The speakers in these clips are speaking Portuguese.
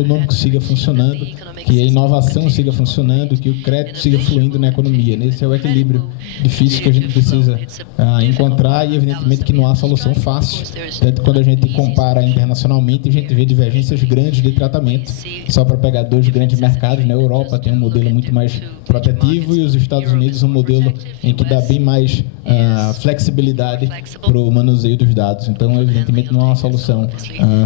econômico siga funcionando, que a inovação siga funcionando, que o crédito siga fluindo na economia. Esse é o equilíbrio difícil que a gente precisa encontrar, e evidentemente que não há solução fácil. Tanto quando a gente compara internacionalmente, a gente vê divergências grandes de tratamento. Só para pegar dois grandes mercados, na Europa tem um modelo muito mais protetivo e os Estados Unidos um modelo em que dá bem mais flexibilidade para o manuseio dos dados. Então, evidentemente, não há uma solução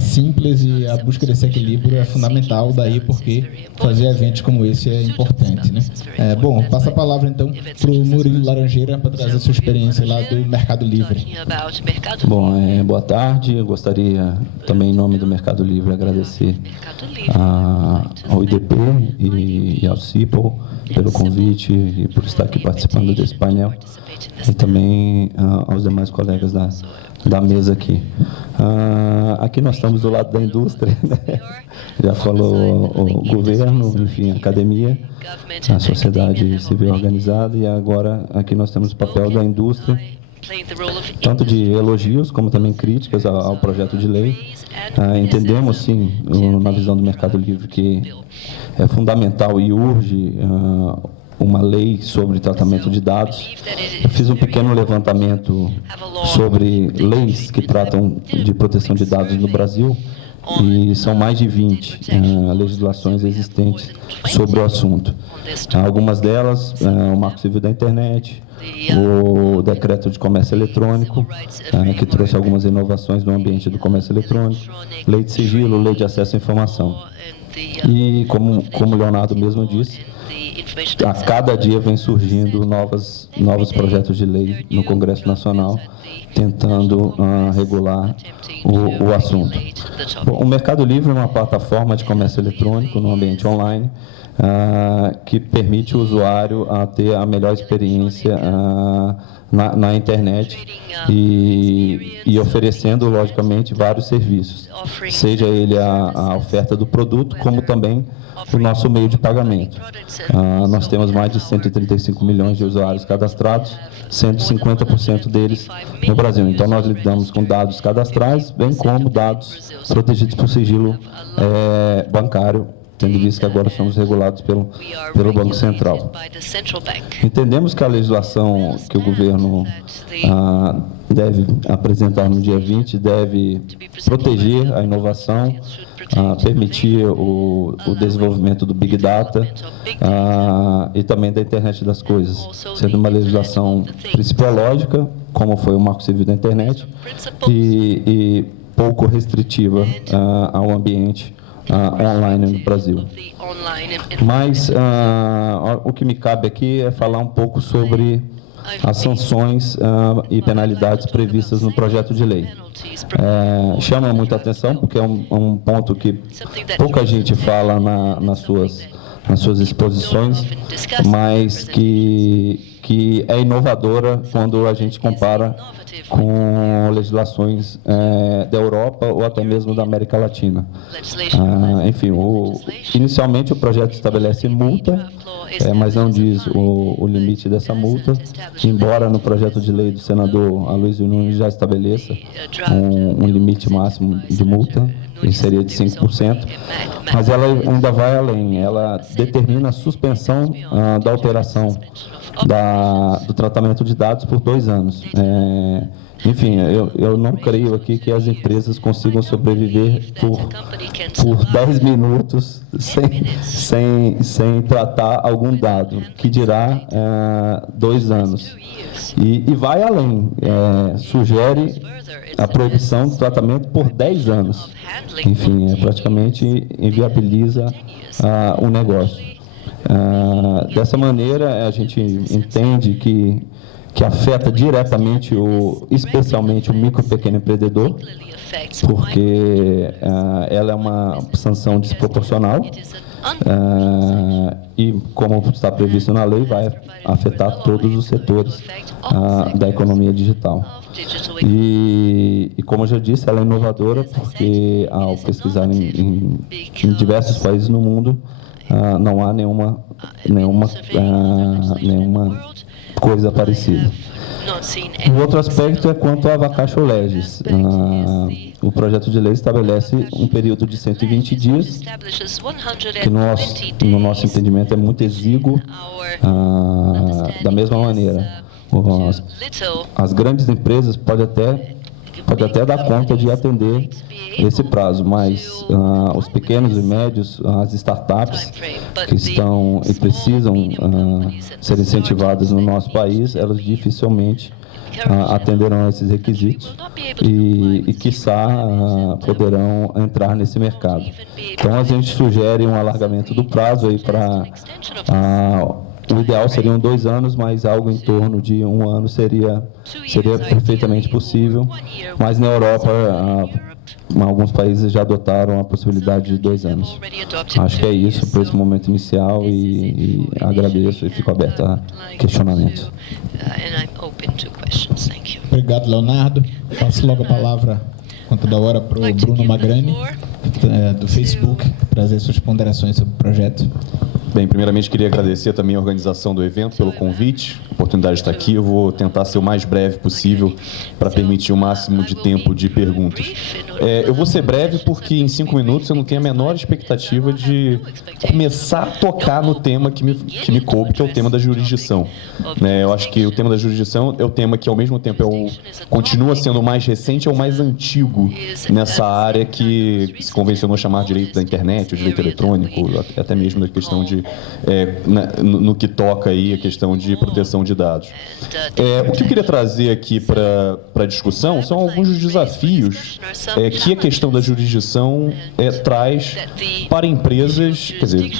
simples, e a busca desse equilíbrio é fundamental, daí porque fazer eventos como esse é importante, né? Bom, passa a palavra então para o Murilo Laranjeira para trazer sua experiência lá do Mercado Livre. Bom, boa tarde. Eu gostaria também, em nome do Mercado Livre, agradecer ao IDP e ao CIPO pelo convite e por estar aqui participando desse painel, e também aos demais colegas da mesa aqui. Aqui nós estamos do lado da indústria, né? Já falou o governo, enfim, a academia, a sociedade civil organizada, e agora aqui nós temos o papel da indústria, tanto de elogios como também críticas ao projeto de lei. Entendemos, sim, na visão do Mercado Livre, que é fundamental e urge uma lei sobre tratamento de dados. Eu fiz um pequeno levantamento sobre leis que tratam de proteção de dados no Brasil, e são mais de 20 legislações existentes sobre o assunto. Algumas delas, o Marco Civil da Internet, o Decreto de Comércio Eletrônico, que trouxe algumas inovações no ambiente do comércio eletrônico, Lei de Sigilo, Lei de Acesso à Informação. E, como o Leonardo mesmo disse, a cada dia vem surgindo novos projetos de lei no Congresso Nacional, tentando regular o assunto. Bom, o Mercado Livre é uma plataforma de comércio eletrônico no ambiente online, que permite o usuário ter a melhor experiência na internet, e oferecendo, logicamente, vários serviços, seja ele a oferta do produto, como também o nosso meio de pagamento. Nós temos mais de 135 milhões de usuários cadastrados, sendo 50% deles no Brasil. Então, nós lidamos com dados cadastrais, bem como dados protegidos por sigilo bancário, tendo visto que agora somos regulados pelo Banco Central. Entendemos que a legislação que o governo deve apresentar no dia 20 deve proteger a inovação, permitir o desenvolvimento do Big Data e também da internet das coisas, sendo uma legislação principiológica, como foi o Marco Civil da Internet, e pouco restritiva ao ambiente online no Brasil. Mas o que me cabe aqui é falar um pouco sobre as sanções e penalidades previstas no projeto de lei. Chama muita atenção, porque é um ponto que pouca gente fala nas suas exposições, mas que é inovadora quando a gente compara com legislações da Europa ou até mesmo da América Latina. Enfim, inicialmente o projeto estabelece multa, mas não diz o limite dessa multa, embora no projeto de lei do senador Aloysio Nunes já estabeleça um limite máximo de multa, que seria de 5%, mas ela ainda vai além, ela determina a suspensão da alteração do tratamento de dados por 2 anos. Enfim, eu não creio aqui que as empresas consigam sobreviver por 10 minutos sem tratar algum dado, que dirá 2 anos. E vai além, sugere a proibição do tratamento por 10 anos. Enfim, praticamente inviabiliza o negócio. Dessa maneira, a gente entende que afeta diretamente, especialmente o micro e pequeno empreendedor, porque ela é uma sanção desproporcional e, como está previsto na lei, vai afetar todos os setores da economia digital. E, como eu já disse, ela é inovadora porque, ao pesquisar em diversos países no mundo, não há nenhuma coisa parecida. O outro aspecto é quanto à vacatio legis. O projeto de lei estabelece um período de 120 dias, que no nosso entendimento é muito exíguo. Da mesma maneira, as grandes empresas podem até dar conta de atender esse prazo, mas os pequenos e médios, as startups que estão e precisam ser incentivadas no nosso país, elas dificilmente atenderão a esses requisitos e quiçá, poderão entrar nesse mercado. Então, a gente sugere um alargamento do prazo aí para... O ideal seriam 2 anos, mas algo em torno de 1 ano seria perfeitamente possível. Mas na Europa, alguns países já adotaram a possibilidade de 2 anos. Acho que é isso para esse momento inicial e agradeço e fico aberto a questionamento. Obrigado, Leonardo. Passo logo a palavra, quanto da hora, para o Bruno Magrani, do Facebook, trazer suas ponderações sobre o projeto. Bem, primeiramente queria agradecer também a organização do evento pelo convite, a oportunidade de estar aqui. Eu vou tentar ser o mais breve possível para permitir o máximo de tempo de perguntas. Eu vou ser breve porque em 5 minutos eu não tenho a menor expectativa de começar a tocar no tema que me coube, que é o tema da jurisdição. Eu acho que o tema da jurisdição é o tema que ao mesmo tempo continua sendo o mais recente, é o mais antigo nessa área que se convencionou chamar direito da internet, o direito eletrônico, até mesmo da questão de no que toca aí a questão de proteção de dados. O que eu queria trazer aqui para a discussão são alguns dos desafios que a questão da jurisdição traz para empresas, quer dizer,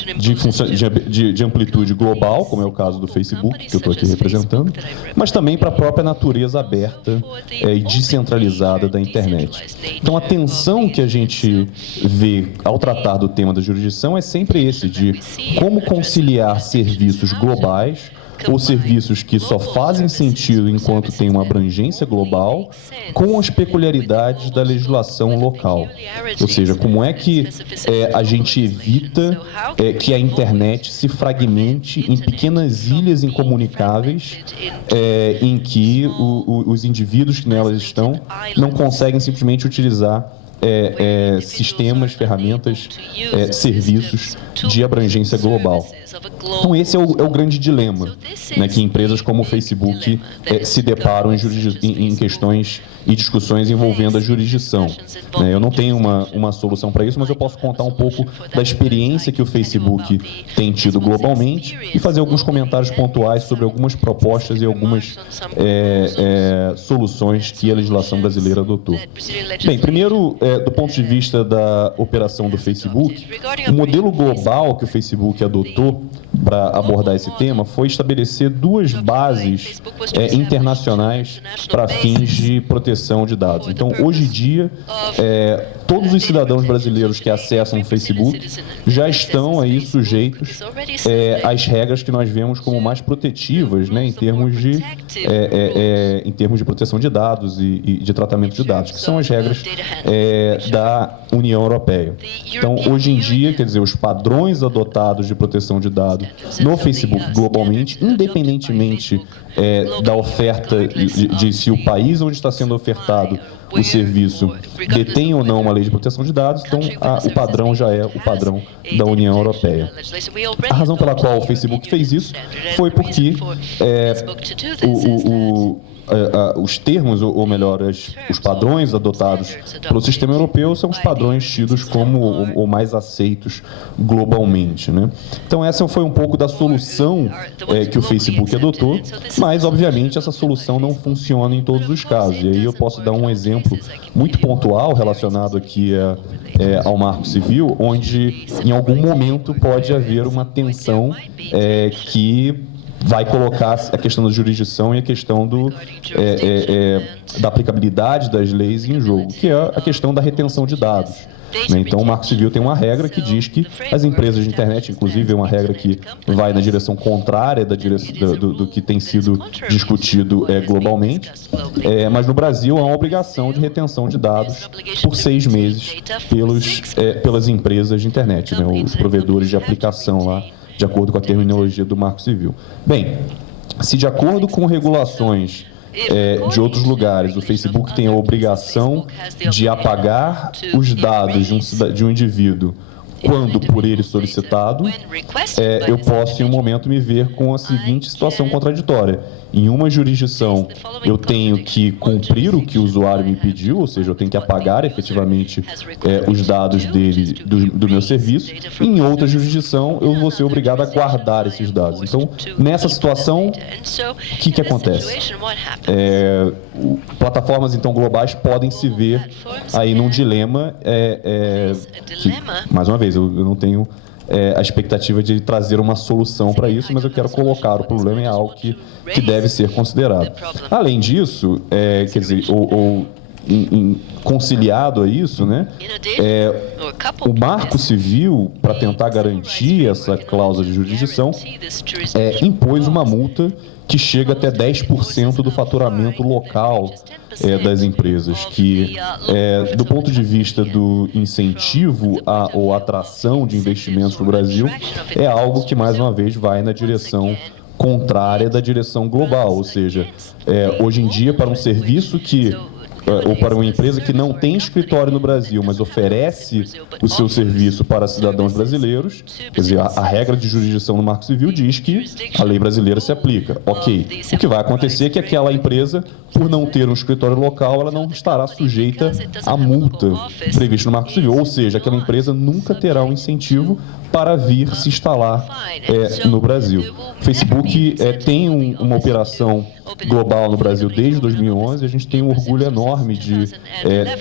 de amplitude global, como é o caso do Facebook, que eu estou aqui representando, mas também para a própria natureza aberta e descentralizada da internet. Então, a tensão que a gente vê ao tratar do tema da jurisdição é sempre esse, de como conciliar serviços globais ou serviços que só fazem sentido enquanto tem uma abrangência global, com as peculiaridades da legislação local. Ou seja, como é que a gente evita que a internet se fragmente em pequenas ilhas incomunicáveis, em que os indivíduos que nelas estão não conseguem simplesmente utilizar sistemas, ferramentas, serviços de abrangência global. Então, esse é o grande dilema, que empresas como o Facebook se deparam em questões e discussões envolvendo a jurisdição. Eu não tenho uma solução para isso, mas eu posso contar um pouco da experiência que o Facebook tem tido globalmente e fazer alguns comentários pontuais sobre algumas propostas e algumas soluções que a legislação brasileira adotou. Bem, primeiro, do ponto de vista da operação do Facebook, o modelo global que o Facebook adotou para abordar esse tema foi estabelecer 2 bases internacionais para fins de proteção de dados. Então, hoje em dia, todos os cidadãos brasileiros que acessam o Facebook já estão aí sujeitos às regras que nós vemos como mais protetivas, em termos de proteção de dados e de tratamento de dados, que são as regras da União Europeia. Então, hoje em dia, quer dizer, os padrões adotados de proteção de dados no Facebook globalmente, independentemente da oferta de se o país onde está sendo ofertado o serviço detém ou não uma lei de proteção de dados, então o padrão já é o padrão da União Europeia. A razão pela qual o Facebook fez isso foi porque os termos, ou melhor, os padrões adotados pelo sistema europeu são os padrões tidos como os mais aceitos globalmente. Então, essa foi um pouco da solução que o Facebook adotou, mas, obviamente, essa solução não funciona em todos os casos. E aí eu posso dar um exemplo muito pontual relacionado aqui ao Marco Civil, onde, em algum momento, pode haver uma tensão que vai colocar a questão da jurisdição e a questão da aplicabilidade das leis em jogo, que é a questão da retenção de dados. Então, o Marco Civil tem uma regra que diz que as empresas de internet, inclusive é uma regra que vai na direção contrária do que tem sido discutido globalmente, mas no Brasil há uma obrigação de retenção de dados por 6 meses pelas empresas de internet, os provedores de aplicação lá, de acordo com a terminologia do Marco Civil. Bem, se de acordo com regulações de outros lugares. O Facebook tem a obrigação de apagar os dados de um indivíduo quando por ele solicitado, eu posso em um momento me ver com a seguinte situação contraditória. Em uma jurisdição, eu tenho que cumprir o que o usuário me pediu, ou seja, eu tenho que apagar efetivamente os dados dele do meu serviço. Em outra jurisdição, eu vou ser obrigado a guardar esses dados. Então, nessa situação, o que acontece? Plataformas, então, globais podem se ver aí num dilema que, mais uma vez, eu não tenho a expectativa de trazer uma solução para isso, mas eu quero colocar o problema em algo que deve ser considerado. Além disso, quer dizer, conciliado a isso, né, o Marco Civil, para tentar garantir essa cláusula de jurisdição, impôs uma multa que chega até 10% do faturamento local das empresas, que, do ponto de vista do incentivo ou atração de investimentos no Brasil, é algo que, mais uma vez, vai na direção contrária da direção global, ou seja, hoje em dia, para um serviço ou para uma empresa que não tem escritório no Brasil, mas oferece o seu serviço para cidadãos brasileiros, quer dizer, a regra de jurisdição no Marco Civil diz que a lei brasileira se aplica. Ok. O que vai acontecer é que aquela empresa, por não ter um escritório local, ela não estará sujeita à multa prevista no Marco Civil, ou seja, aquela empresa nunca terá um incentivo para vir se instalar no Brasil. O Facebook tem uma operação global no Brasil desde 2011, a gente tem um orgulho enorme de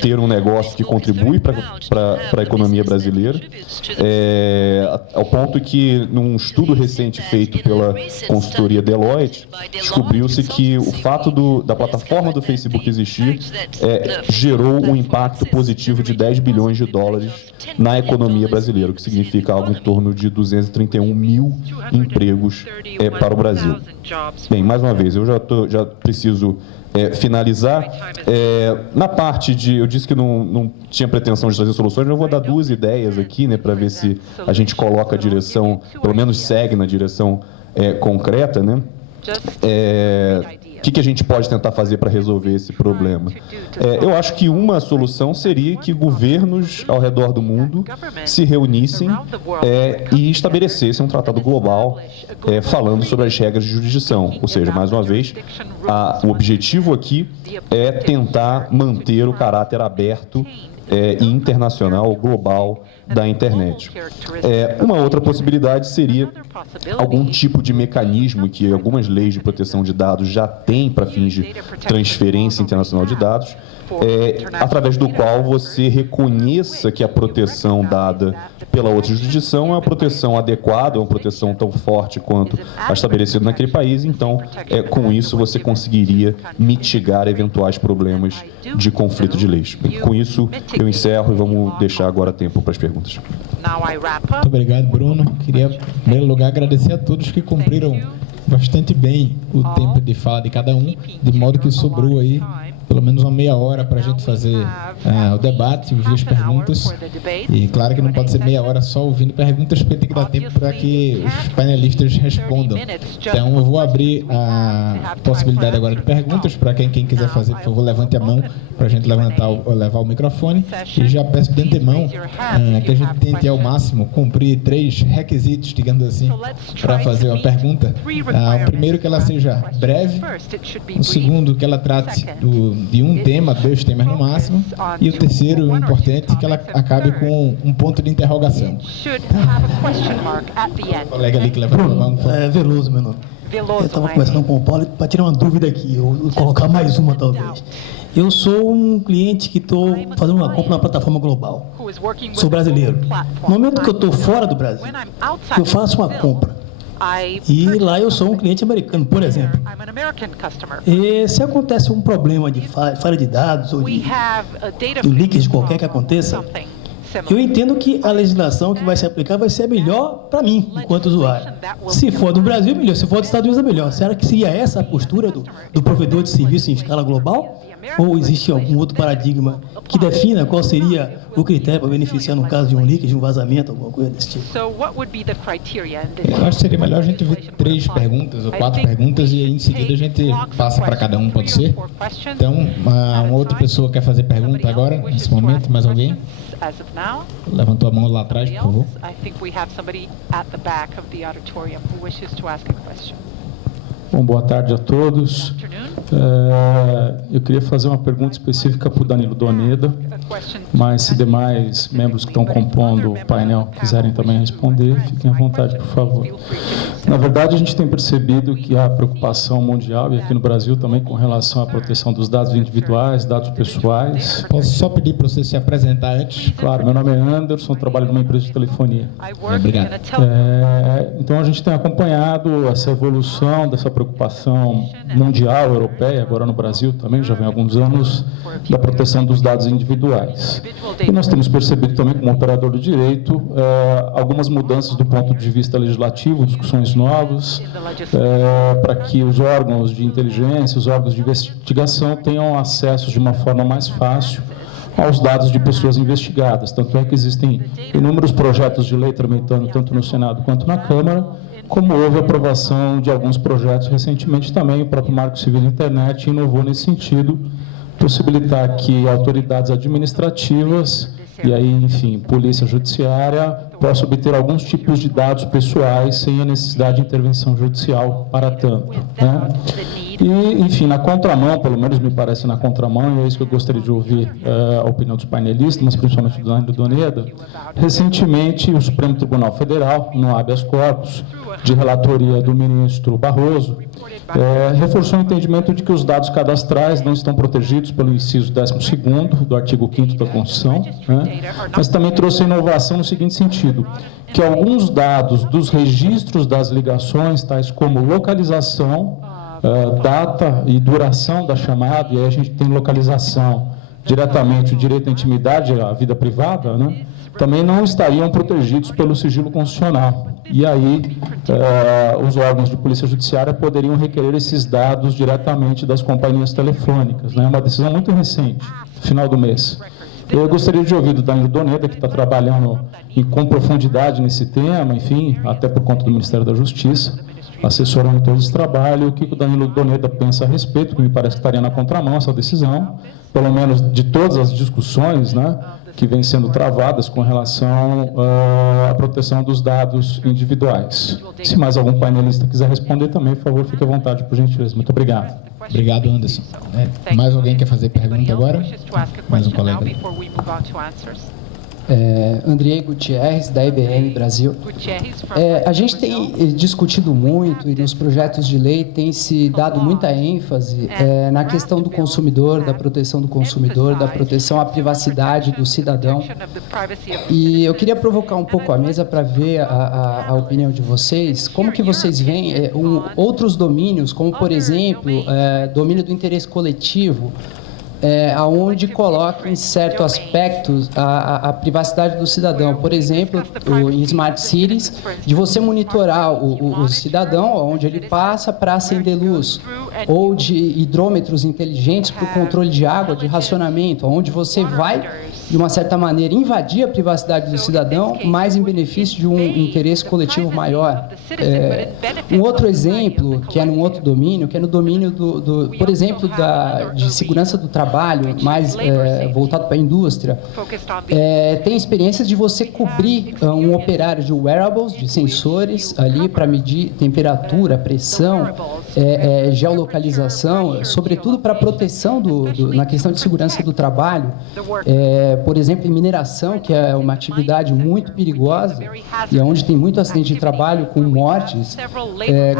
ter um negócio que contribui para a economia brasileira, ao ponto que, num estudo recente feito pela consultoria Deloitte, descobriu-se que o fato da plataforma do Facebook existir gerou um impacto positivo de 10 bilhões de dólares na economia brasileira, o que significa algo em torno de 231 mil empregos para o Brasil. Bem, mais uma vez, eu já preciso finalizar. Na parte eu disse que não tinha pretensão de trazer soluções, mas eu vou dar duas ideias aqui, né, para ver se a gente coloca a direção, pelo menos segue na direção concreta, né? O que a gente pode tentar fazer para resolver esse problema? Eu acho que uma solução seria que governos ao redor do mundo se reunissem e estabelecessem um tratado global falando sobre as regras de jurisdição. Ou seja, mais uma vez, o objetivo aqui é tentar manter o caráter aberto e internacional, global da internet. Uma outra possibilidade seria algum tipo de mecanismo que algumas leis de proteção de dados já têm para fins de transferência internacional de dados, através do qual você reconheça que a proteção dada pela outra jurisdição é uma proteção adequada, uma proteção tão forte quanto a estabelecida naquele país. Então, com isso, você conseguiria mitigar eventuais problemas de conflito de leis. Bem, com isso, eu encerro e vamos deixar agora tempo para as perguntas. Muito obrigado, Bruno. Queria, em primeiro lugar, agradecer a todos que cumpriram bastante bem o tempo de fala de cada um, de modo que sobrou aí pelo menos uma meia hora para a gente fazer o debate, ouvir as perguntas. E claro que não pode ser meia hora só ouvindo perguntas, porque tem que dar tempo para que os painelistas respondam. Então eu vou abrir a possibilidade agora de perguntas para quem quiser fazer, por favor, levante a mão para a gente levar o microfone. E já peço de antemão que a gente tente ao máximo cumprir 3 requisitos, digamos assim, para fazer uma pergunta. O primeiro, que ela seja breve. O segundo, que ela trate de um tema, 2 temas no máximo. E o terceiro, importante, que ela acabe com um ponto de interrogação. O colega ali que levantou a mão. Veloso, meu nome. Eu estava conversando com o Paulo para tirar uma dúvida aqui, ou colocar mais uma talvez. Eu sou um cliente que estou fazendo uma compra na plataforma global. Sou brasileiro. No momento que eu estou fora do Brasil, eu faço uma compra. E lá eu sou um cliente americano, por exemplo. E se acontece um problema de falha de dados ou de leakage qualquer que aconteça, eu entendo que a legislação que vai se aplicar vai ser melhor para mim, enquanto usuário. Se for do Brasil, melhor. Se for dos Estados Unidos, é melhor. Será que seria essa a postura do provedor de serviço em escala global? Ou existe algum outro paradigma que defina qual seria o critério para beneficiar no caso de um leak, de um vazamento, alguma coisa desse tipo? Eu acho que seria melhor a gente ver 3 perguntas ou 4 perguntas e aí em seguida a gente passa para cada um, pode ser? Então, uma outra pessoa quer fazer pergunta agora, nesse momento, mais alguém? Levantou a mão lá atrás, por favor. Bom, boa tarde a todos. Eu queria fazer uma pergunta específica para o Danilo Doneda, mas se demais membros que estão compondo o painel quiserem também responder, fiquem à vontade, por favor. Na verdade, a gente tem percebido que há preocupação mundial, e aqui no Brasil também, com relação à proteção dos dados individuais, dados pessoais. Posso só pedir para você se apresentar antes? Claro, meu nome é Anderson, trabalho numa empresa de telefonia. Obrigado. Então, a gente tem acompanhado essa evolução dessa preocupação mundial, europeia, agora no Brasil também, já vem há alguns anos, da proteção dos dados individuais. E nós temos percebido também, como operador do direito, algumas mudanças do ponto de vista legislativo, discussões novas, para que os órgãos de inteligência, os órgãos de investigação tenham acesso de uma forma mais fácil aos dados de pessoas investigadas. Tanto é que existem inúmeros projetos de lei tramitando tanto no Senado quanto na Câmara, como houve aprovação de alguns projetos recentemente também, o próprio Marco Civil da Internet inovou nesse sentido, possibilitar que autoridades administrativas e aí, enfim, polícia judiciária possam obter alguns tipos de dados pessoais sem a necessidade de intervenção judicial para tanto, né? E, enfim, na contramão, pelo menos me parece na contramão, e é isso que eu gostaria de ouvir a opinião dos painelistas, mas principalmente do Danilo Doneda, recentemente o Supremo Tribunal Federal, no habeas corpus, de relatoria do ministro Barroso, reforçou o entendimento de que os dados cadastrais não estão protegidos pelo inciso 12º do artigo 5º da Constituição, né? Mas também trouxe inovação no seguinte sentido, que alguns dados dos registros das ligações, tais como localização, data e duração da chamada, e aí a gente tem localização diretamente, o direito à intimidade, à vida privada, né? Também não estariam protegidos pelo sigilo constitucional. E aí, os órgãos de polícia judiciária poderiam requerer esses dados diretamente das companhias telefônicas, né? Uma decisão muito recente, final do mês. Eu gostaria de ouvir do Danilo Doneda, que está trabalhando com profundidade nesse tema, enfim, até por conta do Ministério da Justiça, assessorando todo esse trabalho, o que o Danilo Doneda pensa a respeito, que me parece que estaria na contramão essa decisão, pelo menos de todas as discussões, né, que vêm sendo travadas com relação à proteção dos dados individuais. Se mais algum painelista quiser responder também, por favor, fique à vontade, por gentileza. Muito obrigado. Obrigado, Anderson. Mais alguém quer fazer pergunta agora? Mais um colega. Andrei Gutierrez, da IBM Brasil. A gente tem discutido muito e nos projetos de lei tem se dado muita ênfase na questão do consumidor, da proteção do consumidor, da proteção à privacidade do cidadão. E eu queria provocar um pouco a mesa para ver a opinião de vocês. Como que vocês veem outros domínios, como, por exemplo, domínio do interesse coletivo, aonde coloca em certos aspectos a privacidade do cidadão. Por exemplo, em Smart Cities, de você monitorar o cidadão, onde ele passa para acender luz, ou de hidrômetros inteligentes para o controle de água, de racionamento, onde você vai, de uma certa maneira, invadir a privacidade do cidadão, mas em benefício de um interesse coletivo maior. Um outro exemplo, que é num outro domínio, que é no domínio, por exemplo, de segurança do trabalho, mais voltado para a indústria, tem experiências de você cobrir um operário de wearables, de sensores, ali para medir temperatura, pressão, geolocalização, sobretudo para proteção na questão de segurança do trabalho. Por exemplo, em mineração, que é uma atividade muito perigosa e onde tem muito acidente de trabalho com mortes,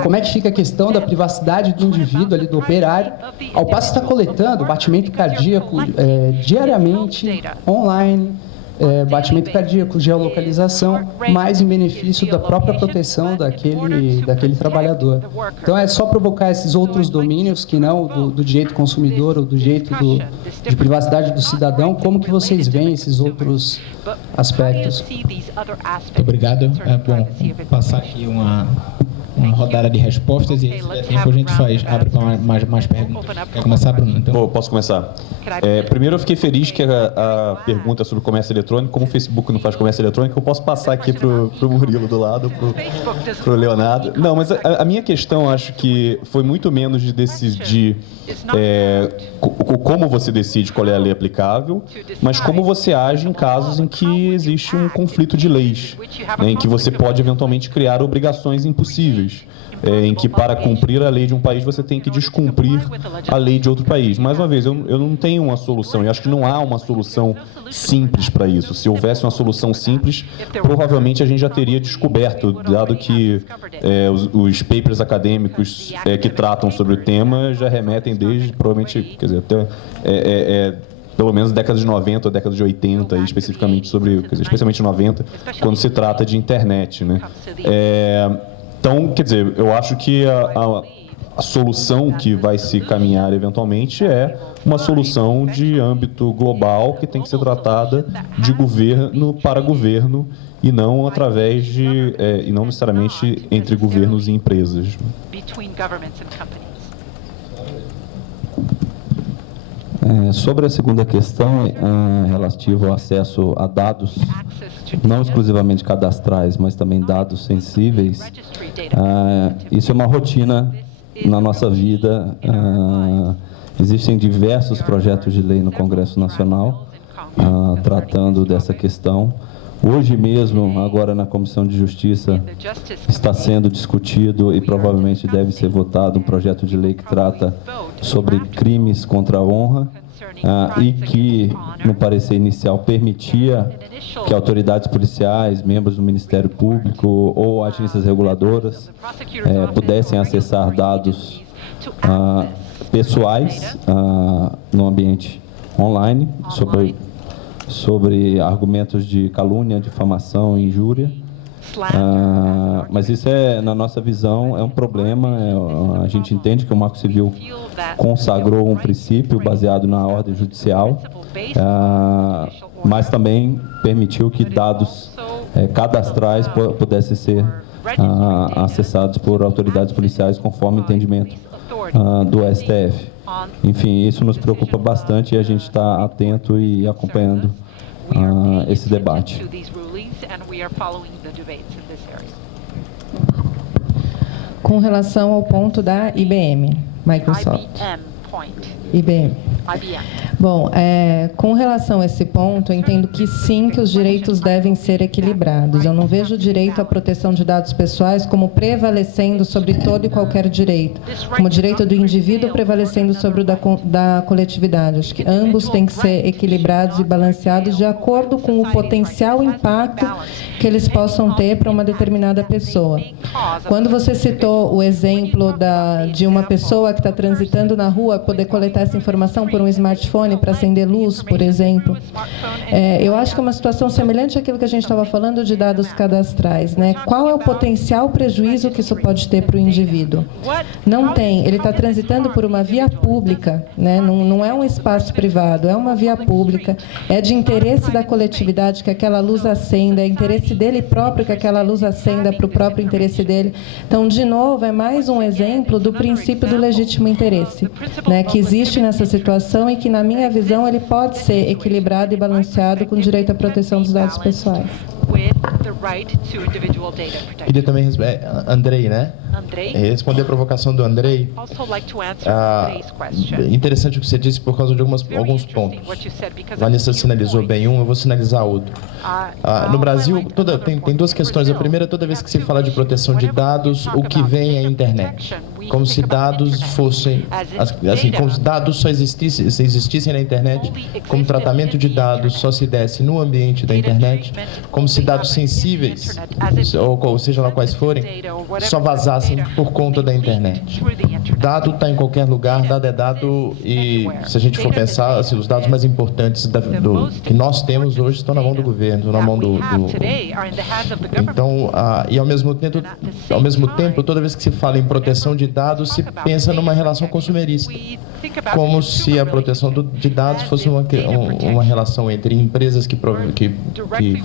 como é que fica a questão da privacidade do indivíduo ali, do operário, ao passo que está coletando batimento cardíaco diariamente, online, batimento cardíaco, geolocalização, mais em benefício da própria proteção daquele trabalhador. Então, é só provocar esses outros domínios que não do direito consumidor ou do direito de privacidade do cidadão. Como que vocês veem esses outros aspectos? Muito obrigado. Bom, vou passar aqui uma rodada de respostas e aí, se der tempo, a gente abre para mais perguntas. Quer começar, Bruno? Então. Posso começar? Primeiro, eu fiquei feliz que a pergunta sobre comércio eletrônico, como o Facebook não faz comércio eletrônico, eu posso passar aqui para o Murilo do lado, para o Leonardo. Não, mas a minha questão, acho que foi muito menos de decidir como você decide qual é a lei aplicável, mas como você age em casos em que existe um conflito de leis, né, em que você pode eventualmente criar obrigações impossíveis. Em que para cumprir a lei de um país você tem que descumprir a lei de outro país. Mais uma vez, eu não tenho uma solução, eu acho que não há uma solução simples para isso. Se houvesse uma solução simples, provavelmente a gente já teria descoberto, dado que os papers acadêmicos que tratam sobre o tema já remetem desde, provavelmente, quer dizer, até... pelo menos década de 90 ou década de 80, especificamente especialmente 90, quando se trata de internet, né? Então, quer dizer, eu acho que a solução que vai se caminhar eventualmente é uma solução de âmbito global que tem que ser tratada de governo para governo e não através e não necessariamente entre governos e empresas. Sobre a segunda questão, relativa ao acesso a dados, não exclusivamente cadastrais, mas também dados sensíveis, isso é uma rotina na nossa vida. Existem diversos projetos de lei no Congresso Nacional tratando dessa questão. Hoje mesmo, agora na Comissão de Justiça, está sendo discutido e provavelmente deve ser votado um projeto de lei que trata sobre crimes contra a honra e que, no parecer inicial, permitia que autoridades policiais, membros do Ministério Público ou agências reguladoras pudessem acessar dados pessoais no ambiente online sobre argumentos de calúnia, difamação e injúria. Mas isso, na nossa visão, é um problema. A gente entende que o Marco Civil consagrou um princípio baseado na ordem judicial, mas também permitiu que dados cadastrais pudessem ser acessados por autoridades policiais conforme o entendimento do STF. Enfim, isso nos preocupa bastante e a gente está atento e acompanhando esse debate. Com relação ao ponto da IBM, Microsoft. IBM. Bom, com relação a esse ponto, eu entendo que sim, que os direitos devem ser equilibrados. Eu não vejo o direito à proteção de dados pessoais como prevalecendo sobre todo e qualquer direito, como o direito do indivíduo prevalecendo sobre o da coletividade. Acho que ambos têm que ser equilibrados e balanceados de acordo com o potencial impacto que eles possam ter para uma determinada pessoa. Quando você citou o exemplo de uma pessoa que está transitando na rua poder coletar essa informação por um smartphone para acender luz, por exemplo, eu acho que é uma situação semelhante àquilo que a gente estava falando de dados cadastrais, né? Qual é o potencial prejuízo que isso pode ter para o indivíduo? Não tem. Ele está transitando por uma via pública, né? Não é um espaço privado, é uma via pública. É de interesse da coletividade que aquela luz acenda, é interesse dele próprio que aquela luz acenda para o próprio interesse dele. Então, de novo, é mais um exemplo do princípio do legítimo interesse, né? Que existe nessa situação e que, na minha visão, ele pode ser equilibrado e balanceado com o direito à proteção dos dados pessoais. Queria também Andrei, né? Responder a provocação do Andrei. Interessante o que você disse por causa de alguns pontos. Vanessa sinalizou bem um, eu vou sinalizar outro. No Brasil, tem duas questões. A primeira, toda vez que se fala de proteção de dados, o que vem é a internet. Como se dados fossem, assim, como se dados só existissem na internet, como tratamento de dados só se desse no ambiente da internet, como se dados sensíveis, ou seja lá quais forem, só vazassem passassem por conta da internet. Dado está em qualquer lugar, dado é dado, e se a gente for pensar, assim, os dados mais importantes que nós temos hoje estão na mão do governo, estão na mão do... Então, e ao mesmo tempo, toda vez que se fala em proteção de dados, se pensa numa relação consumerista, como se a proteção de dados fosse uma relação entre empresas que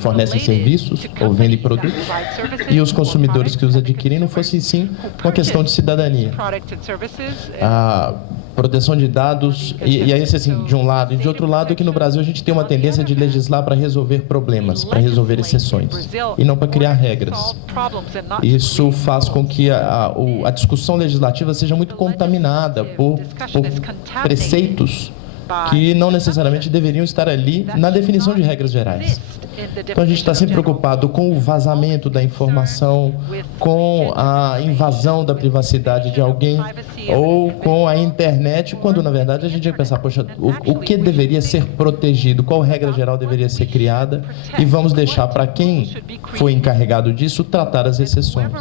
fornecem serviços ou vendem produtos e os consumidores que os adquirem, não fosse sim uma questão de cidadania. A proteção de dados, e aí assim, de um lado, e de outro lado, que no Brasil a gente tem uma tendência de legislar para resolver problemas, para resolver exceções, e não para criar regras. Isso faz com que a discussão legislativa seja muito contaminada por preceitos que não necessariamente deveriam estar ali na definição de regras gerais. Então a gente está sempre preocupado com o vazamento da informação, com a invasão da privacidade de alguém ou com a internet, quando na verdade a gente ia pensar, poxa, o que deveria ser protegido, qual regra geral deveria ser criada, e vamos deixar para quem foi encarregado disso tratar as exceções.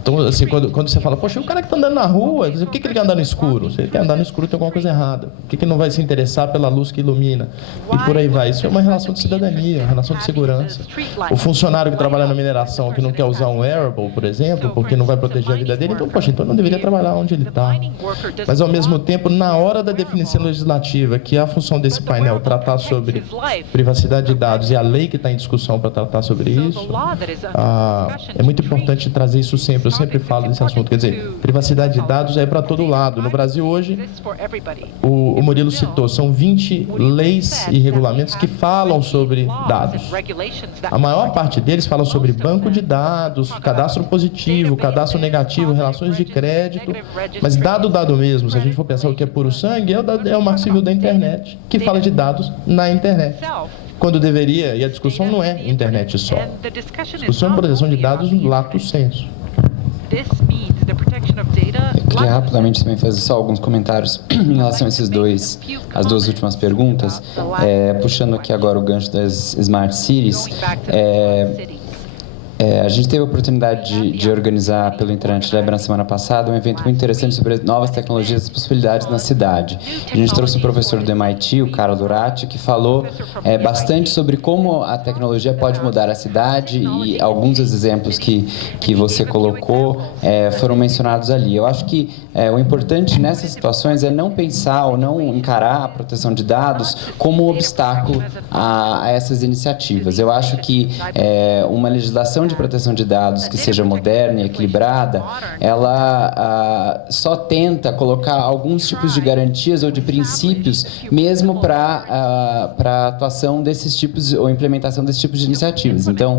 Então, assim, quando você fala, poxa, o cara que está andando na rua, por que ele quer andar no escuro? Se ele quer andar no escuro, tem alguma coisa errada. Por que ele não vai se interessar pela luz que ilumina? E por aí vai. Isso é uma relação de cidadania, uma relação de segurança. O funcionário que trabalha na mineração, que não quer usar um wearable, por exemplo, porque não vai proteger a vida dele, então, poxa, então não deveria trabalhar onde ele está. Mas, ao mesmo tempo, na hora da definição legislativa, que é a função desse painel tratar sobre privacidade de dados e a lei que está em discussão para tratar sobre isso, é muito importante trazer isso sempre. Eu sempre falo desse assunto. Quer dizer, privacidade de dados é para todo lado. No Brasil, hoje, o Murilo citou, são 20 leis e regulamentos que falam sobre dados. A maior parte deles falam sobre banco de dados, cadastro positivo, cadastro negativo, relações de crédito, mas dado mesmo, se a gente for pensar o que é puro sangue, é o Marco Civil da internet, que fala de dados na internet. Quando deveria, e a discussão não é internet só, a discussão é proteção de dados lato sensu. Eu queria rapidamente também fazer só alguns comentários em relação a as duas últimas perguntas, puxando aqui agora o gancho das Smart Cities. A gente teve a oportunidade de organizar pelo Internet Lab na semana passada um evento muito interessante sobre novas tecnologias e possibilidades na cidade. A gente trouxe um professor do MIT, o Carlo Durati, que falou bastante sobre como a tecnologia pode mudar a cidade, e alguns dos exemplos que você colocou foram mencionados ali. Eu acho que o importante nessas situações é não pensar ou não encarar a proteção de dados como um obstáculo a essas iniciativas. Eu acho que uma legislação de proteção de dados que seja moderna e equilibrada, ela só tenta colocar alguns tipos de garantias ou de princípios mesmo para a atuação desses tipos ou implementação desses tipos de iniciativas. Então,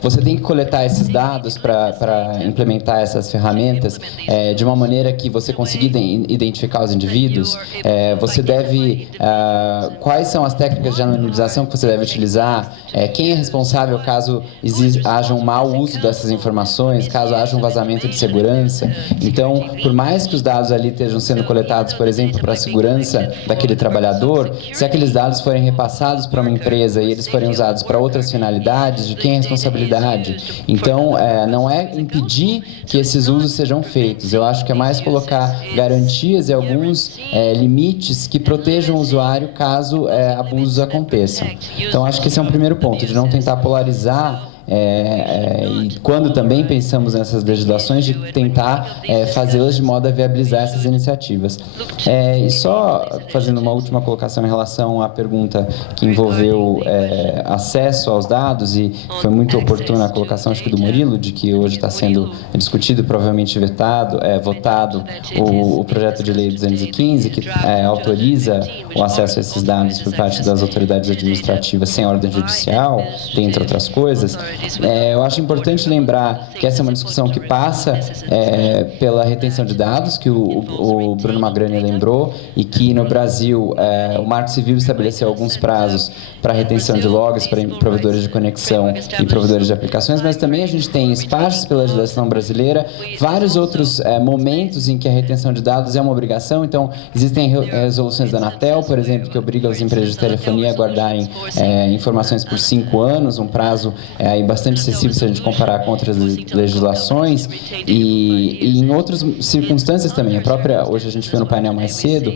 você tem que coletar esses dados para implementar essas ferramentas de uma maneira que você consiga identificar os indivíduos. Você deve... quais são as técnicas de anonimização que você deve utilizar? Quem é responsável caso haja um mau uso dessas informações, caso haja um vazamento de segurança. Então, por mais que os dados ali estejam sendo coletados, por exemplo, para a segurança daquele trabalhador, se aqueles dados forem repassados para uma empresa e eles forem usados para outras finalidades, de quem é a responsabilidade? Então, não é impedir que esses usos sejam feitos. Eu acho que é mais colocar garantias e alguns limites que protejam o usuário caso abusos aconteçam. Então, acho que esse é um primeiro ponto, de não tentar polarizar e quando também pensamos nessas legislações, de tentar fazê-las de modo a viabilizar essas iniciativas. E só fazendo uma última colocação em relação à pergunta que envolveu acesso aos dados, e foi muito oportuna a colocação, acho que do Murilo, de que hoje está sendo discutido, provavelmente votado, o projeto de lei 215, que autoriza o acesso a esses dados por parte das autoridades administrativas sem ordem judicial, dentre outras coisas. Eu acho importante lembrar que essa é uma discussão que passa pela retenção de dados, que o Bruno Magrani lembrou, e que no Brasil o Marco Civil estabeleceu alguns prazos para retenção de logs para provedores de conexão e provedores de aplicações, mas também a gente tem espaços pela legislação brasileira, vários outros momentos em que a retenção de dados é uma obrigação. Então, existem resoluções da Anatel, por exemplo, que obrigam as empresas de telefonia a guardarem informações por 5 anos, um prazo aí e bastante acessível se a gente comparar com outras legislações, e em outras circunstâncias também. Hoje a gente viu no painel mais cedo,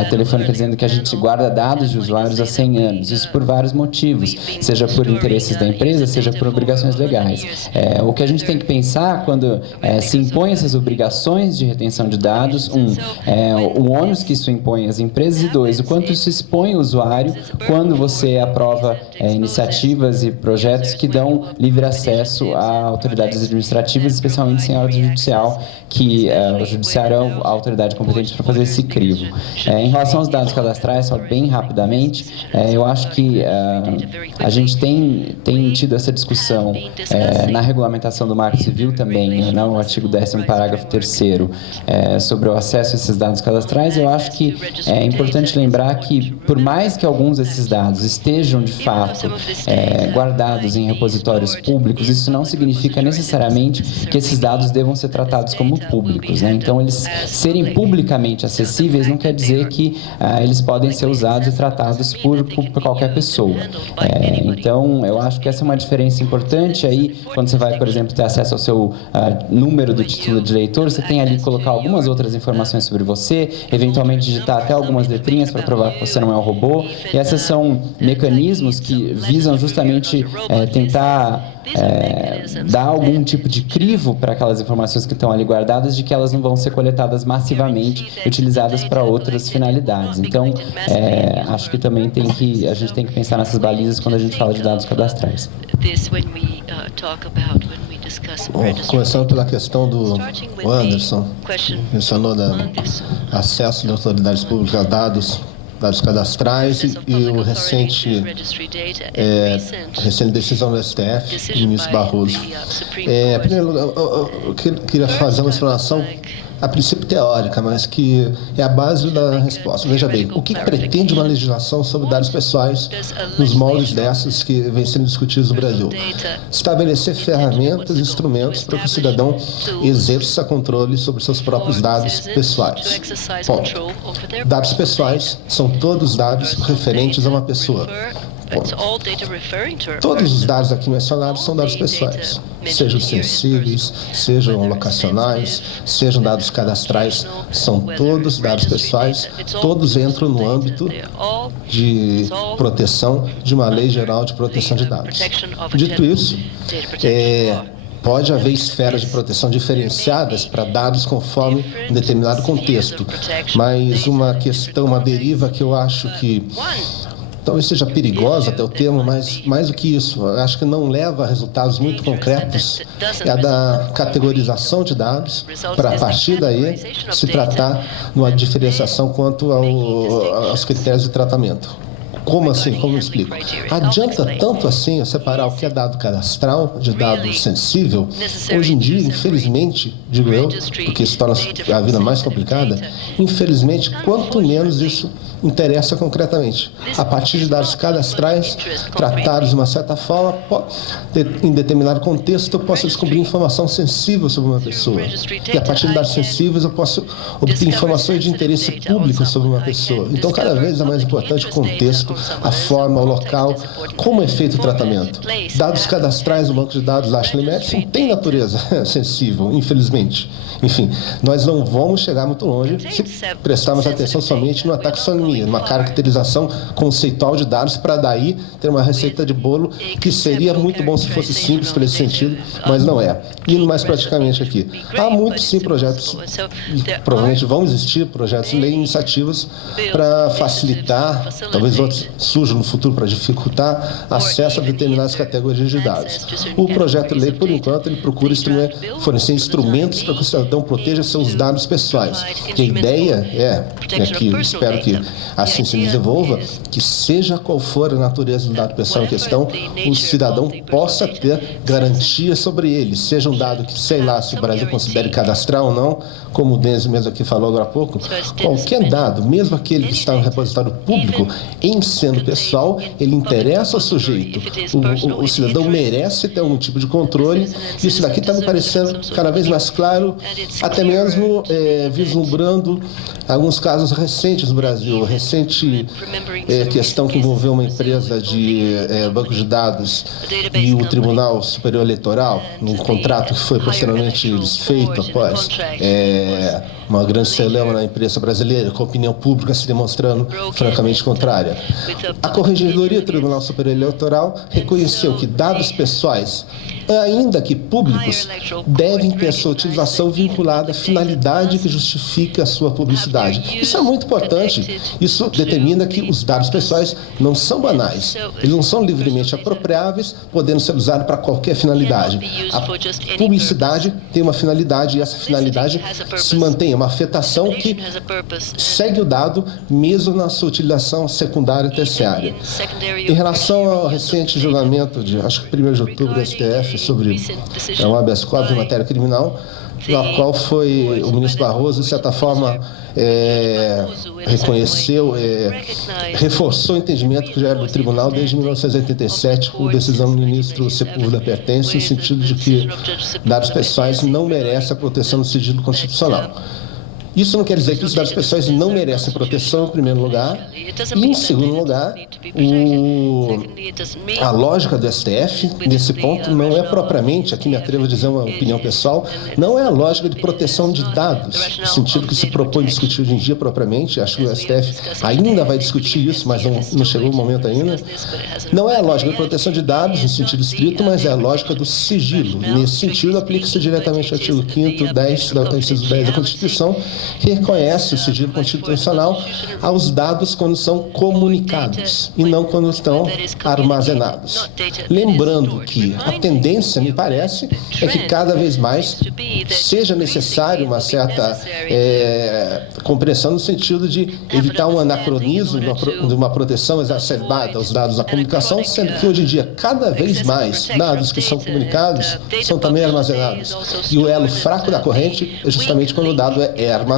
a Telefônica dizendo que a gente guarda dados de usuários há 100 anos, isso por vários motivos, seja por interesses da empresa, seja por obrigações legais. O que a gente tem que pensar quando se impõe essas obrigações de retenção de dados, o ônus que isso impõe às empresas, e dois, o quanto isso expõe o usuário quando você aprova iniciativas e projetos que dão livre acesso a autoridades administrativas, especialmente sem ordem judicial, que o judiciário é a autoridade competente para fazer esse crivo. Em relação aos dados cadastrais, só bem rapidamente, eu acho que a gente tem tido essa discussão na regulamentação do Marco Civil também, no artigo 10º, parágrafo 3º, sobre o acesso a esses dados cadastrais. Eu acho que é importante lembrar que, por mais que alguns desses dados estejam, de fato, guardados em repositórios públicos, isso não significa necessariamente que esses dados devam ser tratados como públicos, né? Então, eles serem publicamente acessíveis não quer dizer que eles podem ser usados e tratados por qualquer pessoa. Então, eu acho que essa é uma diferença importante. Aí, quando você vai, por exemplo, ter acesso ao seu número do título de eleitor, você tem ali que colocar algumas outras informações sobre você, eventualmente digitar até algumas letrinhas para provar que você não é um robô. E esses são mecanismos que visam justamente tentar dar algum tipo de crivo para aquelas informações que estão ali guardadas, de que elas não vão ser coletadas massivamente e utilizadas para outras finalidades. Então, acho que também a gente tem que pensar nessas balizas quando a gente fala de dados cadastrais. Bom, começando pela questão do Anderson, mencionou acesso de autoridades públicas a dados cadastrais e o recente decisão do STF, do ministro Barroso. Em primeiro lugar, eu queria fazer uma explanação a princípio teórica, mas que é a base da resposta. Veja bem, o que pretende uma legislação sobre dados pessoais nos moldes dessas que vem sendo discutidos no Brasil? Estabelecer ferramentas e instrumentos para que o cidadão exerça controle sobre seus próprios dados pessoais. Ponto. Dados pessoais são todos dados referentes a uma pessoa. Todos os dados aqui mencionados são dados pessoais, sejam sensíveis, sejam locacionais, sejam dados cadastrais, são todos dados pessoais, todos entram no âmbito de proteção de uma lei geral de proteção de dados. Dito isso, pode haver esferas de proteção diferenciadas para dados conforme um determinado contexto, mas uma deriva que eu acho que talvez seja perigosa até o termo, mas mais do que isso, eu acho que não leva a resultados muito concretos, é a da categorização de dados, para a partir daí se tratar numa diferenciação quanto aos critérios de tratamento. Como assim? Como eu explico? Adianta tanto assim eu separar o que é dado cadastral de dado sensível? Hoje em dia, infelizmente, digo eu, porque isso torna a vida mais complicada, infelizmente, quanto menos isso interessa concretamente. A partir de dados cadastrais, tratados de uma certa forma, em determinado contexto, eu posso descobrir informação sensível sobre uma pessoa. E a partir de dados sensíveis, eu posso obter informações de interesse público sobre uma pessoa. Então, cada vez é mais importante o contexto, a forma, o local, como é feito o tratamento. Dados cadastrais no banco de dados da Ashley Madison têm natureza sensível, infelizmente. Enfim, nós não vamos chegar muito longe se prestarmos atenção somente numa taxonomia, numa caracterização conceitual de dados, para daí ter uma receita de bolo que seria muito bom se fosse simples para esse sentido, mas não é. Indo mais praticamente aqui, há muitos sim projetos, e provavelmente vão existir projetos de lei e iniciativas para facilitar, talvez outros surjam no futuro para dificultar acesso a determinadas categorias de dados. O projeto de lei, por enquanto, ele procura fornecer instrumentos para que o cidadão proteja seus dados pessoais. E a ideia é que, espero que assim se desenvolva, que seja qual for a natureza do dado pessoal em questão, o cidadão possa ter garantia sobre ele, seja um dado que, sei lá, se o Brasil considere cadastral ou não, como o Denzo mesmo aqui falou agora há pouco, qualquer dado, mesmo aquele que está no repositório público, em sendo pessoal, ele interessa ao sujeito. O cidadão merece ter algum tipo de controle. Isso daqui está me parecendo cada vez mais claro, até mesmo vislumbrando alguns casos recentes no Brasil. Recente questão que envolveu uma empresa de banco de dados e o Tribunal Superior Eleitoral, num contrato que foi posteriormente desfeito após uma grande celeuma na imprensa brasileira, com a opinião pública se demonstrando francamente contrária. A Corregedoria do Tribunal Superior Eleitoral reconheceu que dados pessoais, ainda que públicos, devem ter sua utilização vinculada à finalidade que justifica a sua publicidade. Isso é muito importante. Isso determina que os dados pessoais não são banais. Eles não são livremente apropriáveis, podendo ser usados para qualquer finalidade. A publicidade tem uma finalidade e essa finalidade se mantém, uma afetação que segue o dado mesmo na sua utilização secundária e terciária. Em relação ao recente julgamento de, acho que 1º de outubro, do STF, sobre um habeas corpus em matéria criminal, na qual foi o ministro Barroso, de certa forma, reconheceu, reforçou o entendimento que já era do tribunal desde 1987, por decisão do ministro Sepúlveda Pertence, no sentido de que dados pessoais não merecem a proteção do sigilo constitucional. Isso não quer dizer que os dados pessoais não merecem proteção, em primeiro lugar, e, em segundo lugar, a lógica do STF, nesse ponto, não é propriamente, aqui me atrevo a dizer uma opinião pessoal, não é a lógica de proteção de dados, no sentido que se propõe discutir hoje em dia propriamente, acho que o STF ainda vai discutir isso, mas não chegou o momento ainda. Não é a lógica de proteção de dados, no sentido estrito, mas é a lógica do sigilo. Nesse sentido, aplica-se diretamente ao artigo 5º, 10 da Constituição, que reconhece o sigilo constitucional aos dados quando são comunicados e não quando estão armazenados. Lembrando que a tendência, me parece, é que cada vez mais seja necessário uma certa compreensão no sentido de evitar um anacronismo de uma proteção exacerbada aos dados da comunicação, sendo que hoje em dia, cada vez mais, dados que são comunicados são também armazenados. E o elo fraco da corrente é justamente quando o dado é armazenado.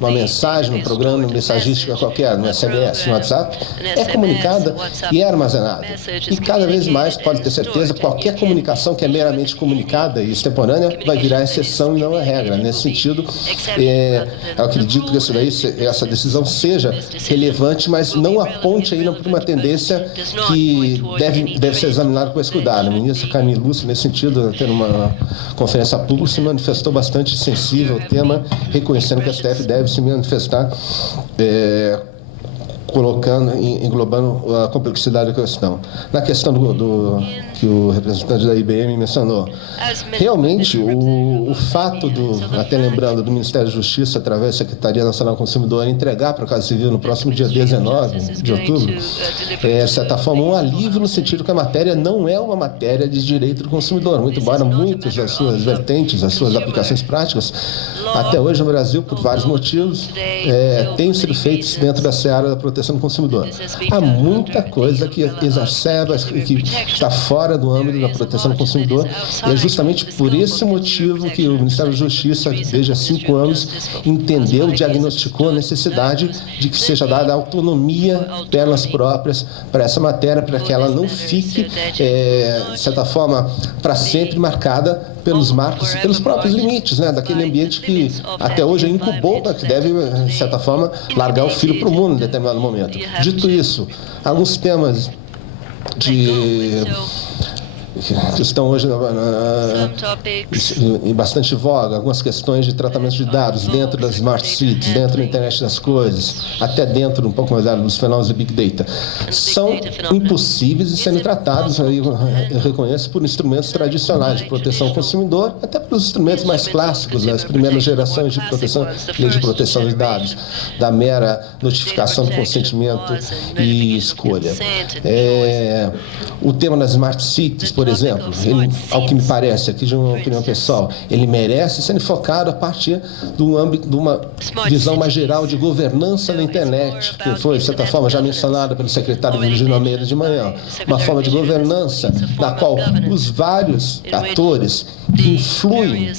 Uma mensagem, um programa, uma mensagística qualquer, no SMS, no WhatsApp, é comunicada e é armazenada. E cada vez mais, pode ter certeza, qualquer comunicação que é meramente comunicada e extemporânea vai virar exceção e não a regra. Nesse sentido, eu acredito que essa decisão seja relevante, mas não aponte ainda para uma tendência que deve ser examinada com esse cuidado. O ministro Carmen Lúcia, nesse sentido, tendo uma conferência pública, se manifestou bastante sensível ao tema, reconhecendo que a STF deve se manifestar englobando a complexidade da questão. Na questão que o representante da IBM mencionou, realmente o fato até lembrando do Ministério da Justiça, através da Secretaria Nacional do Consumidor, entregar para a Casa Civil no próximo dia 19 de outubro, de certa forma, um alívio no sentido que a matéria não é uma matéria de direito do consumidor, muito embora muitas das suas vertentes, as suas aplicações práticas, até hoje no Brasil, por vários motivos, tenham sido feitos dentro da seara da proteção do consumidor. Há muita coisa que exacerba e que está fora do âmbito da proteção do consumidor, e é justamente por esse motivo que o Ministério da Justiça, desde há 5 anos, entendeu, diagnosticou a necessidade de que seja dada autonomia delas próprias para essa matéria, para que ela não fique, de certa forma, para sempre marcada pelos marcos e pelos próprios limites, daquele ambiente que até hoje incubou, que deve, de certa forma, largar o filho para o mundo em determinado momento. Dito isso, alguns temas que estão hoje em bastante voga, algumas questões de tratamento de dados dentro das smart cities, dentro da internet das coisas, até dentro, um pouco mais dos fenômenos de Big Data, são impossíveis de serem tratados, eu reconheço, por instrumentos tradicionais de proteção ao consumidor, até pelos instrumentos mais clássicos das primeiras gerações de proteção, lei de proteção de dados, da mera notificação do consentimento e escolha. O tema das smart cities, por exemplo, ele, ao que me parece, aqui de uma opinião pessoal, ele merece ser focado a partir do âmbito de uma visão mais geral de governança da internet, que foi, de certa forma, já mencionada pelo secretário Virgínio Almeida de manhã. Uma forma de governança na qual os vários atores que influem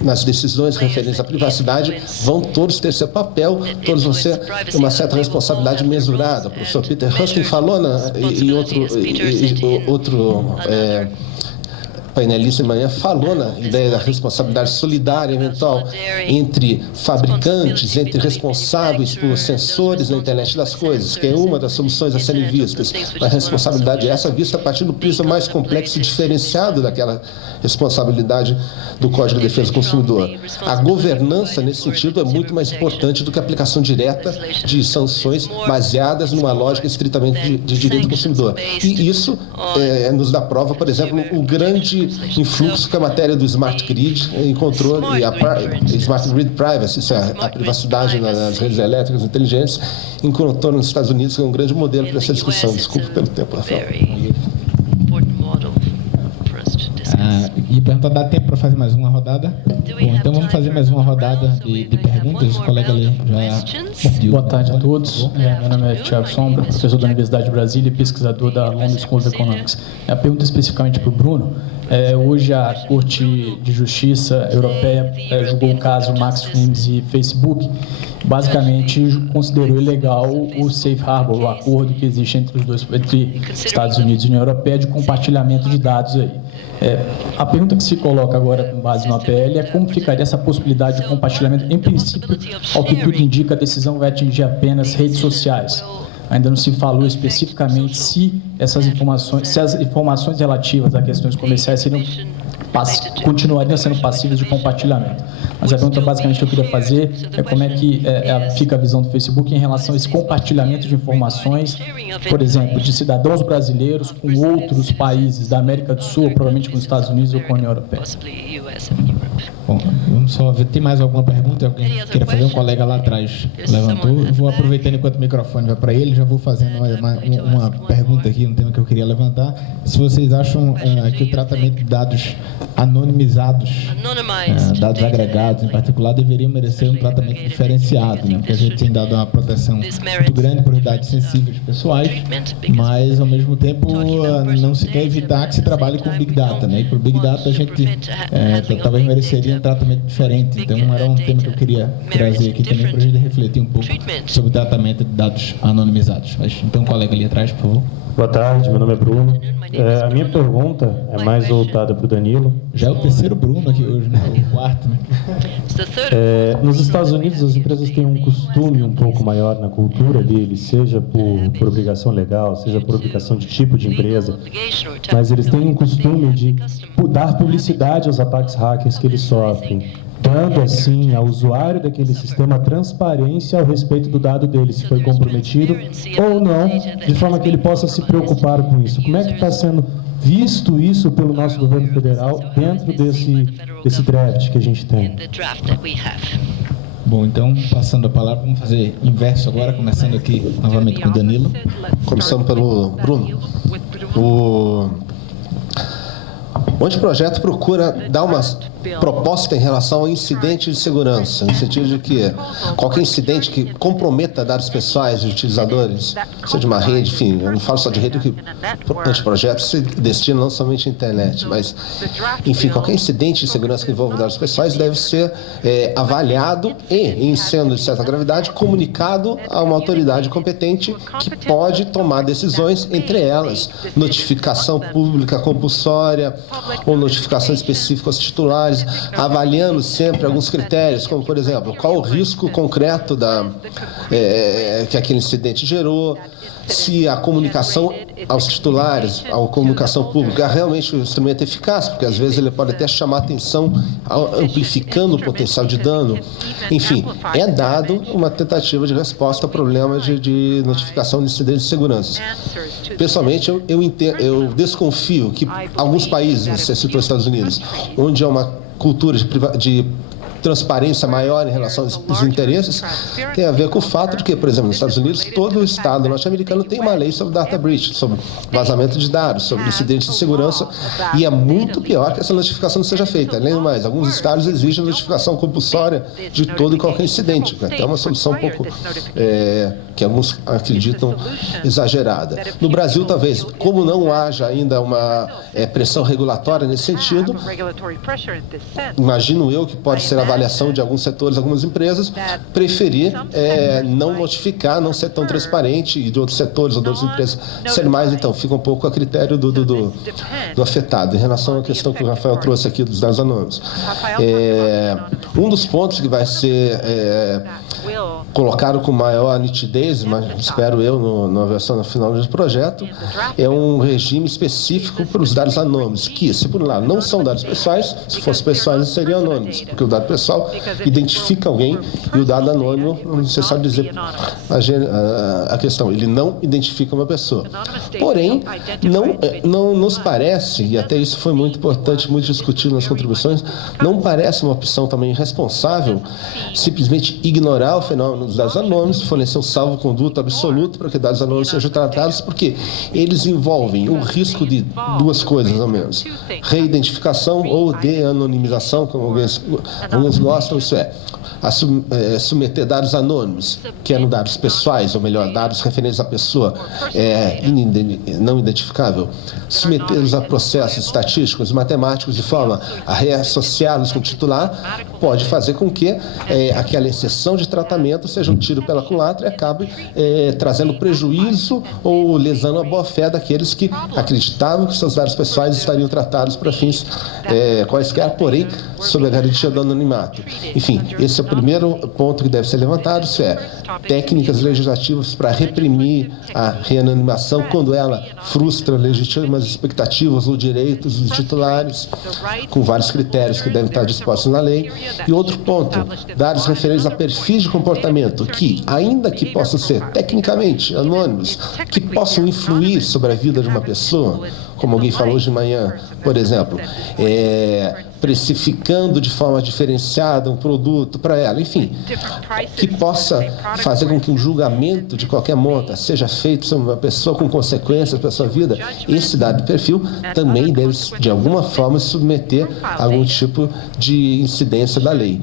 nas decisões referentes à privacidade vão todos ter seu papel, todos vão ter uma certa responsabilidade mesurada. O professor Peter Husting falou, e outro painelista de manhã falou na ideia da responsabilidade solidária eventual entre fabricantes, entre responsáveis por sensores na internet das coisas, que é uma das soluções a serem vistas. A responsabilidade essa vista a partir do prisma mais complexo e diferenciado daquela responsabilidade do Código de Defesa do Consumidor. A governança, nesse sentido, é muito mais importante do que a aplicação direta de sanções baseadas numa lógica estritamente de direito do consumidor. E isso nos dá prova, por exemplo, o grande influxo que a matéria do Smart Grid encontrou, e a Smart Grid Privacy, isso é a privacidade nas redes elétricas inteligentes, encontrou nos Estados Unidos, que é um grande modelo para essa discussão. Desculpe pelo tempo, Rafael. E pergunta, dá tempo para fazer mais uma rodada? Bom, então vamos fazer mais uma rodada de perguntas. O colega ali já... Boa tarde a todos. Meu nome é Thiago Sombra, professor da Universidade de Brasília e pesquisador da London School of Economics. A pergunta especificamente para o Bruno. Hoje a Corte de Justiça Europeia julgou o caso Max Films e Facebook. Basicamente considerou ilegal o Safe Harbor, o acordo que existe entre Estados Unidos e União Europeia de compartilhamento de dados aí. A pergunta que se coloca agora com base no APL é como ficaria essa possibilidade de compartilhamento. Em princípio, ao que tudo indica, a decisão vai atingir apenas redes sociais. Ainda não se falou especificamente se as informações relativas a questões comerciais continuariam sendo passíveis de compartilhamento. Mas a pergunta basicamente que eu queria fazer é como é que fica a visão do Facebook em relação a esse compartilhamento de informações, por exemplo, de cidadãos brasileiros com outros países da América do Sul, provavelmente com os Estados Unidos ou com a União Europeia. Bom, vamos só ver, tem mais alguma pergunta? Alguém queira fazer? Um colega lá atrás levantou. Eu vou aproveitando enquanto o microfone vai para ele, já vou fazendo uma pergunta aqui, um tema que eu queria levantar. Se vocês acham que o tratamento de dados anonimizados, dados agregados em particular, deveriam merecer um tratamento diferenciado, né? Porque a gente tem dado uma proteção muito grande por dados sensíveis pessoais, mas ao mesmo tempo não se quer evitar que se trabalhe com Big Data, né? E por Big Data a gente talvez mereceria um tratamento diferente. Então era um tema que eu queria trazer aqui também para a gente refletir um pouco sobre o tratamento de dados anonimizados. Então, colega ali atrás, por favor. Boa tarde, meu nome é Bruno. A minha pergunta é mais voltada para o Danilo. Já é o terceiro Bruno aqui hoje, né? O quarto, né? Nos Estados Unidos, as empresas têm um costume um pouco maior na cultura deles, seja por obrigação legal, seja por obrigação de tipo de empresa, mas eles têm um costume de dar publicidade aos ataques hackers que eles sofrem, dando assim ao usuário daquele sistema transparência ao respeito do dado dele, se foi comprometido ou não, de forma que ele possa se preocupar com isso. Como é que está sendo visto isso pelo nosso governo federal dentro desse draft que a gente tem? Bom, então, passando a palavra, vamos fazer inverso agora, começando aqui novamente com o Danilo. Começando pelo Bruno. O anteprojeto procura dar uma proposta em relação ao incidente de segurança, no sentido de que qualquer incidente que comprometa dados pessoais de utilizadores, seja de uma rede, enfim, eu não falo só de rede, que o anteprojeto se destina não somente à internet, mas, enfim, qualquer incidente de segurança que envolva dados pessoais deve ser avaliado e, em sendo de certa gravidade, comunicado a uma autoridade competente que pode tomar decisões, entre elas, notificação pública compulsória ou notificação específica aos titulares, avaliando sempre alguns critérios, como, por exemplo, qual o risco concreto que aquele incidente gerou, se a comunicação aos titulares, a comunicação pública, é realmente um instrumento eficaz, porque às vezes ele pode até chamar atenção, amplificando o potencial de dano. Enfim, é dado uma tentativa de resposta ao problema de notificação de incidentes de segurança. Pessoalmente, eu desconfio que alguns países, você citou os Estados Unidos, onde há uma cultura de transparência maior em relação aos interesses, tem a ver com o fato de que, por exemplo, nos Estados Unidos, todo o Estado norte-americano tem uma lei sobre data breach, sobre vazamento de dados, sobre incidentes de segurança, e é muito pior que essa notificação não seja feita. Além do mais, alguns estados exigem notificação compulsória de todo e qualquer incidente, até uma solução um pouco, que alguns acreditam, exagerada. No Brasil, talvez, como não haja ainda uma pressão regulatória nesse sentido, imagino eu que pode ser a avaliação de alguns setores, algumas empresas, preferir não notificar, não ser tão transparente, e de outros setores ou de outras empresas ser mais, então, fica um pouco a critério do afetado. Em relação à questão que o Rafael trouxe aqui dos dados anônimos. Um dos pontos que vai ser colocado com maior nitidez, mas espero eu, na versão final do projeto, é um regime específico para os dados anônimos, que, se por um lado não são dados pessoais, se fossem pessoais seriam anônimos, porque o dado pessoal identifica alguém e o dado anônimo, não é necessário dizer a questão, ele não identifica uma pessoa. Porém, não nos parece, e até isso foi muito importante, muito discutido nas contribuições, não parece uma opção também irresponsável simplesmente ignorar o fenômeno dos dados anônimos, fornecer um salvo-conduto absoluto para que dados anônimos sejam tratados, porque eles envolvem o risco de duas coisas, ao menos. Reidentificação ou de-anonimização, como alguns gostam, isso é, submeter dados anônimos, que eram dados pessoais, ou melhor, dados referentes à pessoa não identificável, submetê-los a processos estatísticos, matemáticos, de forma a reassociá-los com o titular, pode fazer com que aquela exceção de tratamento seja um tiro pela culatra e acabe trazendo prejuízo ou lesando a boa-fé daqueles que acreditavam que seus dados pessoais estariam tratados para fins quaisquer, porém, sob a garantia do anonimato. Enfim, esse é o primeiro ponto que deve ser levantado, isso é, técnicas legislativas para reprimir a reanonimação quando ela frustra legítimas expectativas ou direitos dos titulares, com vários critérios que devem estar dispostos na lei. E outro ponto, dados referentes a perfis de comportamento que, ainda que possam ser tecnicamente anônimos, que possam influir sobre a vida de uma pessoa, como alguém falou hoje de manhã, por exemplo, precificando de forma diferenciada um produto para ela, enfim, que possa fazer com que um julgamento de qualquer monta seja feito sobre uma pessoa com consequências para a sua vida, esse dado de perfil também deve, de alguma forma, se submeter a algum tipo de incidência da lei.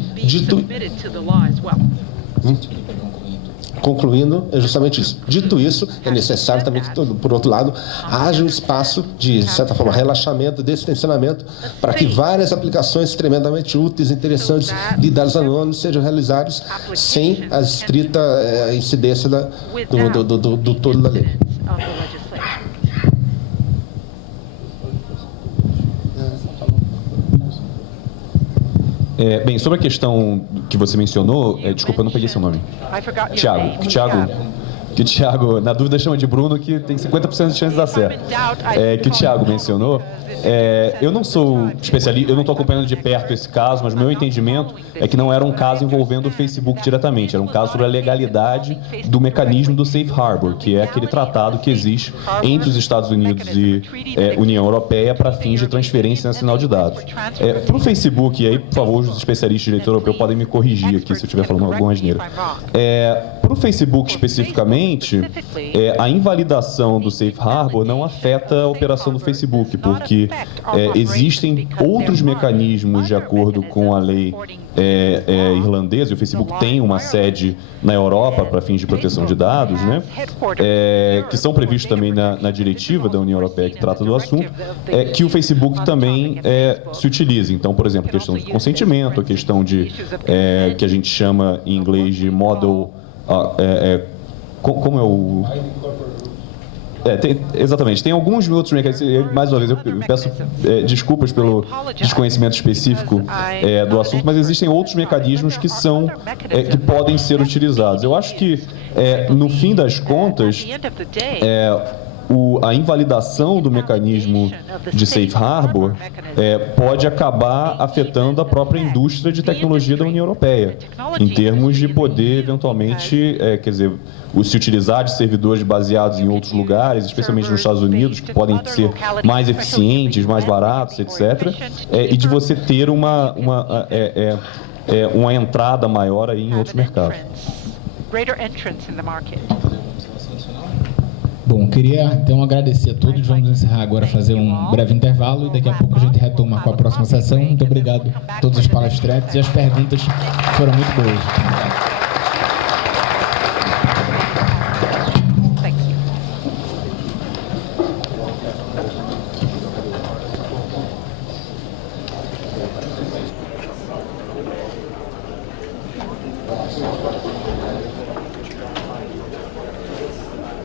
Concluindo, é justamente isso. Dito isso, é necessário também que, por outro lado, haja um espaço de certa forma, relaxamento, destensionamento, para que várias aplicações tremendamente úteis e interessantes de dados anônimos sejam realizadas sem a estrita incidência do todo da lei. Bem, sobre a questão que você mencionou, desculpa, eu não peguei seu nome. Tiago, na dúvida chama de Bruno, que tem 50% de chance de dar certo. Que o Tiago mencionou, eu não sou especialista, eu não estou acompanhando de perto esse caso, mas o meu entendimento é que não era um caso envolvendo o Facebook diretamente, era um caso sobre a legalidade do mecanismo do Safe Harbor, que é aquele tratado que existe entre os Estados Unidos e União Europeia para fins de transferência nacional de dados. Para o Facebook, e aí, por favor, os especialistas de direito europeu podem me corrigir aqui se eu estiver falando alguma asneira. Para o Facebook especificamente, a invalidação do Safe Harbor não afeta a operação do Facebook, porque existem outros mecanismos de acordo com a lei irlandesa, e o Facebook tem uma sede na Europa para fins de proteção de dados, né, que são previstos também na diretiva da União Europeia que trata do assunto, que o Facebook também se utiliza. Então, por exemplo, a questão de consentimento, a questão de que a gente chama em inglês de model... como é o... exatamente. Tem alguns outros mecanismos, mais uma vez, eu peço desculpas pelo desconhecimento específico do assunto, mas existem outros mecanismos que podem ser utilizados. Eu acho que, no fim das contas, a invalidação do mecanismo de Safe Harbor pode acabar afetando a própria indústria de tecnologia da União Europeia, em termos de poder, eventualmente, se utilizar de servidores baseados em outros lugares, especialmente nos Estados Unidos, que podem ser mais eficientes, mais baratos, etc., e de você ter uma entrada maior aí em outros mercados. Bom, queria então agradecer a todos. Vamos encerrar agora, fazer um breve intervalo e daqui a pouco a gente retoma com a próxima sessão. Muito obrigado a todos os palestrantes e as perguntas foram muito boas.